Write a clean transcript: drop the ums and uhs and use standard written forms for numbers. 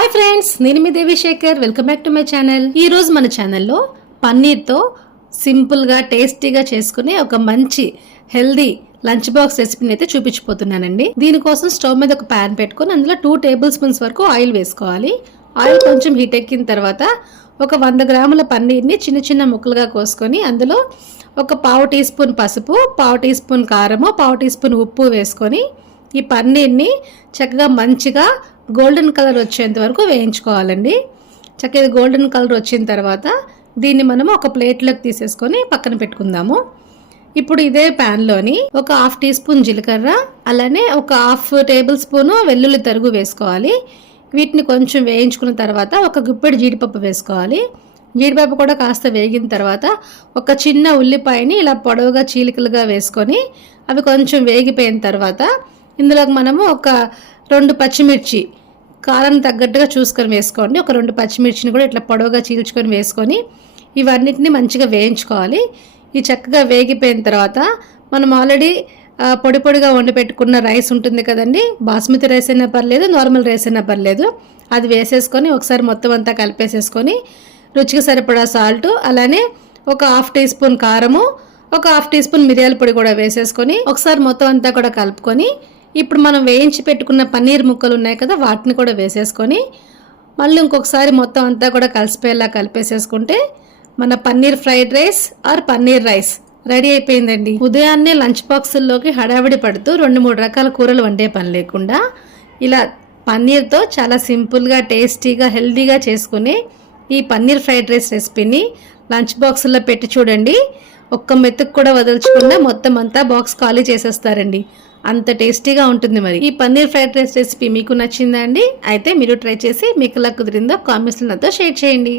Hi friends, నేను మీ Devishekhar. Welcome back to my channel. ఈ రోజు మన ఛానల్లో పన్నీర్తో సింపుల్గా టేస్టీగా చేసుకునే ఒక మంచి హెల్దీ లంచ్ బాక్స్ రెసిపీని అయితే చూపించిపోతున్నానండి. దీనికోసం స్టవ్ మీద ఒక ప్యాన్ పెట్టుకుని అందులో 2 టేబుల్ స్పూన్స్ వరకు ఆయిల్ వేసుకోవాలి. ఆయిల్ కొంచెం హీట్ ఎక్కిన తర్వాత ఒక 100 గ్రాముల పన్నీర్ని చిన్న చిన్న ముక్కలుగా కోసుకొని అందులో ఒక 1/2 టీ స్పూన్ పసుపు, 1/2 టీ స్పూన్ కారము, 1/2 టీ స్పూన్ ఉప్పు వేసుకొని ఈ పన్నీర్ని చక్కగా మంచిగా గోల్డెన్ కలర్ వచ్చేంత వరకు వేయించుకోవాలండి. చక్కగా గోల్డెన్ కలర్ వచ్చిన తర్వాత దీన్ని మనము ఒక ప్లేట్లోకి తీసేసుకొని పక్కన పెట్టుకుందాము. ఇప్పుడు ఇదే ప్యాన్లోని ఒక 1/2 టీ స్పూన్ జీలకర్ర, అలానే ఒక 1/2 టేబుల్ స్పూను వెల్లుల్లి తరుగు వేసుకోవాలి. వీటిని కొంచెం వేయించుకున్న తర్వాత ఒక గుప్పెడు జీడిపప్పు వేసుకోవాలి. జీడిపప్పు కూడా కాస్త వేగిన తర్వాత ఒక చిన్న ఉల్లిపాయని ఇలా పొడవుగా చీలికలుగా వేసుకొని అవి కొంచెం వేగిపోయిన తర్వాత ఇందులోకి మనము ఒక 2 పచ్చిమిర్చి కారం తగ్గట్టుగా చూసుకొని వేసుకోండి. ఒక 2 పచ్చిమిర్చిని కూడా ఇట్లా పొడవుగా చీల్చుకొని వేసుకొని ఇవన్నిటిని మంచిగా వేయించుకోవాలి. ఈ చక్కగా వేగిపోయిన తర్వాత మనం ఆల్రెడీ పొడి పొడిగా వండి పెట్టుకున్న రైస్ ఉంటుంది కదండి, బాస్మతి రైస్ అయినా పర్లేదు, నార్మల్ రైస్ అయినా పర్లేదు, అది వేసేసుకొని ఒకసారి మొత్తం అంతా కలిపేసేసుకొని రుచికి సరిపడా సాల్ట్, అలానే ఒక 1/2 టీ స్పూన్ కారము, ఒక 1/2 టీ స్పూన్ మిరియాల పొడి కూడా వేసేసుకొని ఒకసారి మొత్తం అంతా కూడా కలుపుకొని ఇప్పుడు మనం వేయించి పెట్టుకున్న పన్నీర్ ముక్కలు ఉన్నాయి కదా, వాటిని కూడా వేసేసుకొని మళ్ళీ ఇంకొకసారి మొత్తం అంతా కూడా కలిసిపోయేలా కలిపేసేసుకుంటే మన paneer fried rice or paneer rice ready అయిపోయిందండి. ఉదయాన్నే లంచ్ బాక్సుల్లోకి హడావిడి పడుతూ 2-3 రకాల కూరలు వండే పని లేకుండా ఇలా పన్నీర్తో చాలా సింపుల్గా టేస్టీగా హెల్దీగా చేసుకుని ఈ పన్నీర్ ఫ్రైడ్ రైస్ రెసిపీని లంచ్ బాక్సుల్లో పెట్టి చూడండి. ఒక్క మెతుకు కూడా వదల్చకుండా మొత్తం అంతా బాక్స్ ఖాళీ చేసేస్తారండి. అంత టేస్టీగా ఉంటుంది. మరి ఈ పన్నీర్ ఫ్రైడ్ రైస్ రెసిపీ మీకు నచ్చిందా అండి? అయితే మీరు ట్రై చేసి మీకు ఎలా కుదిరిందో కామెంట్స్లో నాతో షేర్ చేయండి.